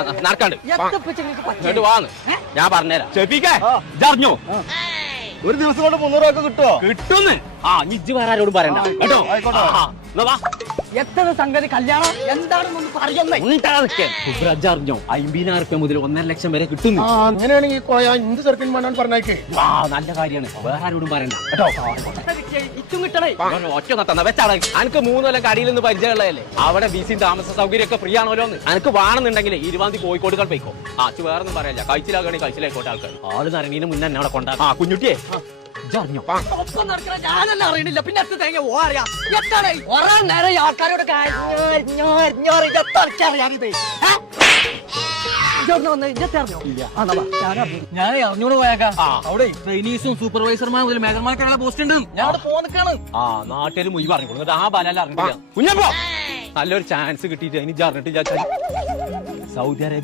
നടക്കാണ്ട് ഇങ്ങോട്ട് വാന്ന് ഞാൻ പറഞ്ഞുതരാം. ഷെഫീഖേ ഇതറിഞ്ഞോ? ഒരു ദിവസം കൊണ്ട് 300 രൂപ കിട്ടുമോ? കിട്ടുന്ന്. ഇജ്ജ് വേറെ ആരോടും പറയണ്ട കേട്ടോ. എത്ര സംഗതി കല്യാണം എന്താണെന്നൊന്ന് പറയുന്നേ. അറിഞ്ഞോ 50,000 മുതൽ 1.5 ലക്ഷം വരെ കിട്ടുന്നു. അങ്ങനെയാണെങ്കിൽ എന്ത് ചെറുക്കൻ വേണമെന്ന് പറഞ്ഞേക്കേ. നല്ല കാര്യമാണ്, വേറെ ആരോടും പറയണ്ട കേട്ടോ. ഇറ്റും കിട്ടണേ. ഒറ്റ തന്ന വെച്ചാണ് അനക്ക് 3 കൊല്ലം കടിയിൽ നിന്ന് പരിചയമുള്ളതല്ലേ. അവിടെ ബിസിയും താമസ സൗകര്യം ഒക്കെ ഫ്രീ ആണോന്ന്. അനക്ക് വേണമെന്നുണ്ടെങ്കിൽ 20 കോഴിക്കോട് പോയിക്കോ. അച്ഛൻ വേറെ ഒന്നും പറയല്ല. കഴിച്ചിലാകണേ കഴിച്ചിലായിക്കോട്ടെ ആൾക്കാർ. ആള് നരങ്ങീന് മുന്നേ എന്നെ അവിടെ കൊണ്ടാ. കുഞ്ഞുട്ടിയെ ഒപ്പം നടക്കണ ഞാനല്ല അറിയണില്ല. പിന്നെ എത്ര തേങ്ങ ഓറിയാ എത്താണ് ഒരാൾ നേരെ ആൾക്കാരോട് ഞാൻ അറിഞ്ഞോട് പോയേക്കാം. അവിടെ ട്രെയിനീസും സൂപ്പർവൈസർമാരും മുതൽ മേഖലമാർക്കുള്ള പോസ്റ്റ് ഉണ്ട്. ഞാൻ അവിടെ പോന്നിക്കാണ്. നാട്ടിൽ മുയി പറഞ്ഞു കൊടുക്കുന്നത് ആ ബാല അറിഞ്ഞില്ല. കുഞ്ഞപ്പോ നല്ലൊരു ചാൻസ് കിട്ടിയിട്ട് അതിന് അറിഞ്ഞിട്ടില്ല. Saudi Arabia